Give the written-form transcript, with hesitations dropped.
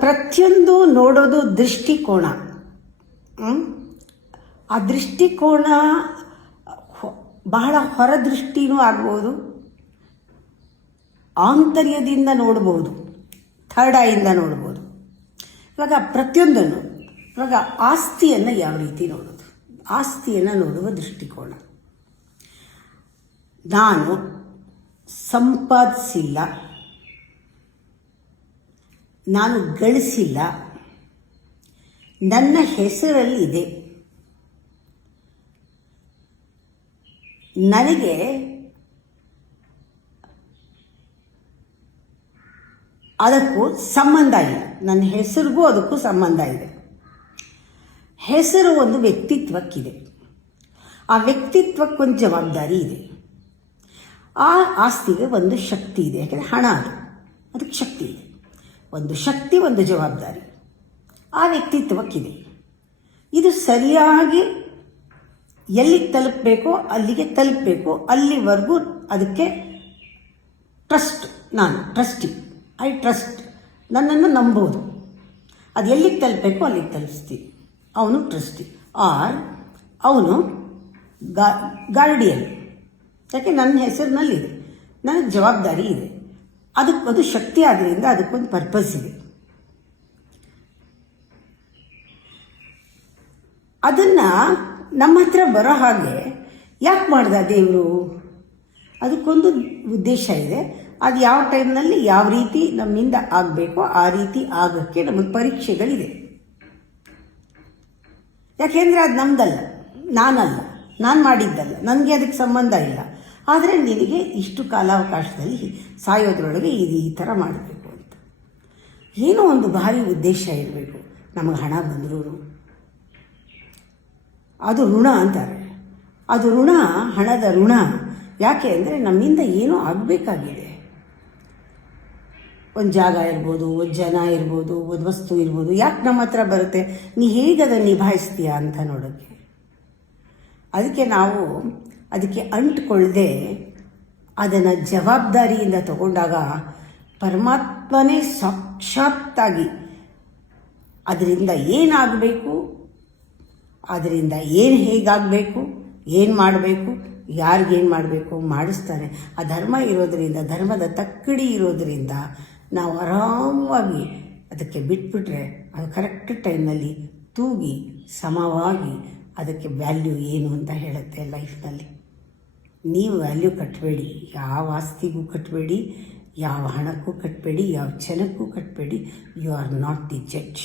ಪ್ರತಿಯೊಂದು ನೋಡೋದು ದೃಷ್ಟಿಕೋನ. ಆ ದೃಷ್ಟಿಕೋನ ಬಹಳ ಹೊರದೃಷ್ಟಿನೂ ಆಗ್ಬೋದು, ಆಂತರ್ಯದಿಂದ ನೋಡ್ಬೋದು, ಥರ್ಡ್ ಐಯಿಂದ ನೋಡ್ಬೋದು. ಇವಾಗ ಪ್ರತಿಯೊಂದನ್ನು, ಇವಾಗ ಆಸ್ತಿಯನ್ನು ಯಾವ ರೀತಿ ನೋಡೋದು, ಆಸ್ತಿಯನ್ನು ನೋಡುವ ದೃಷ್ಟಿಕೋನ. ನಾನು ಸಂಪಾದಿಸಿಲ್ಲ, ನಾನು ಗಳಿಸಿಲ್ಲ, ನನ್ನ ಹೆಸರಲ್ಲಿದೆ, ನನಗೆ ಅದಕ್ಕೂ ಸಂಬಂಧ ಇಲ್ಲ, ನನ್ನ ಹೆಸರಿಗೂ ಅದಕ್ಕೂ ಸಂಬಂಧ ಇದೆ. ಹೆಸರು ಒಂದು ವ್ಯಕ್ತಿತ್ವಕ್ಕಿದೆ, ಆ ವ್ಯಕ್ತಿತ್ವಕ್ಕೊಂದು ಜವಾಬ್ದಾರಿ ಇದೆ. ಆ ಆಸ್ತಿಗೆ ಒಂದು ಶಕ್ತಿ ಇದೆ, ಯಾಕೆಂದರೆ ಹಣ ಅದಕ್ಕೆ ಶಕ್ತಿ ಇದೆ. ಒಂದು ಶಕ್ತಿ, ಒಂದು ಜವಾಬ್ದಾರಿ ಆ ವ್ಯಕ್ತಿತ್ವಕ್ಕಿದೆ. ಇದು ಸರಿಯಾಗಿ ಎಲ್ಲಿಗೆ ತಲುಪಬೇಕೋ ಅಲ್ಲಿಗೆ ತಲುಪಬೇಕು. ಅಲ್ಲಿವರೆಗೂ ಅದಕ್ಕೆ ಟ್ರಸ್ಟ್, ನಾನು ಟ್ರಸ್ಟಿ, ಐ ಟ್ರಸ್ಟ್, ನನ್ನನ್ನು ನಂಬೋದು. ಅದು ಎಲ್ಲಿಗೆ ತಲುಪಬೇಕೋ ಅಲ್ಲಿಗೆ ತಲುಪಿಸ್ತೀನಿ. ಅವನು ಟ್ರಸ್ಟಿ ಆರ್ ಅವನು ಗಾರ್ಡಿಯನ್, ಯಾಕೆ ನನ್ನ ಹೆಸರಿನಲ್ಲಿದೆ, ನನಗೆ ಜವಾಬ್ದಾರಿ ಇದೆ. ಅದಕ್ಕೊಂದು ಶಕ್ತಿ ಆದ್ದರಿಂದ ಅದಕ್ಕೊಂದು ಪರ್ಪಸ್ ಇದೆ. ಅದನ್ನು ನಮ್ಮ ಹತ್ರ ಬರೋ ಹಾಗೆ ಯಾಕೆ ಮಾಡ್ದ ದೇವರು? ಅದಕ್ಕೊಂದು ಉದ್ದೇಶ ಇದೆ. ಅದು ಯಾವ ಟೈಮ್ನಲ್ಲಿ ಯಾವ ರೀತಿ ನಮ್ಮಿಂದ ಆಗಬೇಕೋ ಆ ರೀತಿ ಆಗೋಕ್ಕೆ ನಮಗೆ ಪರೀಕ್ಷೆಗಳಿದೆ. ಯಾಕೆಂದರೆ ಅದು ನಮ್ಮದಲ್ಲ, ನಾನಲ್ಲ, ನಾನು ಮಾಡಿದ್ದಲ್ಲ, ನನಗೆ ಅದಕ್ಕೆ ಸಂಬಂಧ ಇಲ್ಲ. ಆದರೆ ನಿನಗೆ ಇಷ್ಟು ಕಾಲಾವಕಾಶದಲ್ಲಿ ಸಾಯೋದ್ರೊಳಗೆ ಈ ಥರ ಮಾಡಬೇಕು ಅಂತ ಏನೋ ಒಂದು ಭಾರಿ ಉದ್ದೇಶ ಇರಬೇಕು. ನಮಗೆ ಹಣ ಬಂದರೂ ಅದು ಋಣ ಅಂತಾರೆ. ಅದು ಋಣ, ಹಣದ ಋಣ. ಯಾಕೆ ಅಂದರೆ ನಮ್ಮಿಂದ ಏನೋ ಆಗಬೇಕಾಗಿದೆ. ಒಂದು ಜಾಗ ಇರ್ಬೋದು, ಒಂದು ಜನ ಇರ್ಬೋದು, ಒಂದು ವಸ್ತು ಇರ್ಬೋದು. ಯಾಕೆ ನಮ್ಮ ಹತ್ರ ಬರುತ್ತೆ? ನೀ ಹೇಗೆ ಅದನ್ನು ನಿಭಾಯಿಸ್ತೀಯ ಅಂತ ನೋಡೋಕ್ಕೆ. ಅದಕ್ಕೆ ನಾವು ಅದಕ್ಕೆ ಅಂಟ್ಕೊಳ್ಳದೆ ಅದನ್ನು ಜವಾಬ್ದಾರಿಯಿಂದ ತಗೊಂಡಾಗ ಪರಮಾತ್ಮನೇ ಸಾಕ್ಷಾತ್ತಾಗಿ ಅದರಿಂದ ಏನಾಗಬೇಕು, ಅದರಿಂದ ಏನು ಹೇಗಾಗಬೇಕು, ಏನು ಮಾಡಬೇಕು, ಯಾರಿಗೇನು ಮಾಡಬೇಕು ಮಾಡಿಸ್ತಾನೆ. ಆ ಧರ್ಮ ಇರೋದರಿಂದ, ಧರ್ಮದ ತಕ್ಕಡಿ ಇರೋದರಿಂದ ನಾವು ಆರಾಮವಾಗಿ ಅದಕ್ಕೆ ಬಿಟ್ಬಿಟ್ರೆ ಅದು ಕರೆಕ್ಟ್ ಟೈಮ್ನಲ್ಲಿ ತೂಗಿ ಸಮವಾಗಿ ಅದಕ್ಕೆ ವ್ಯಾಲ್ಯೂ ಏನು ಅಂತ ಹೇಳುತ್ತೆ ಲೈಫ್ನಲ್ಲಿ. ನೀವು ವ್ಯಾಲ್ಯೂ ಕಟ್ಟಬೇಡಿ, ಯಾವ ಆಸ್ತಿಗೂ ಕಟ್ಟಬೇಡಿ, ಯಾವ ಹಣಕ್ಕೂ ಕಟ್ಟಬೇಡಿ, ಯಾವ ಜನಕ್ಕೂ ಕಟ್ಟಬೇಡಿ. You are not the judge.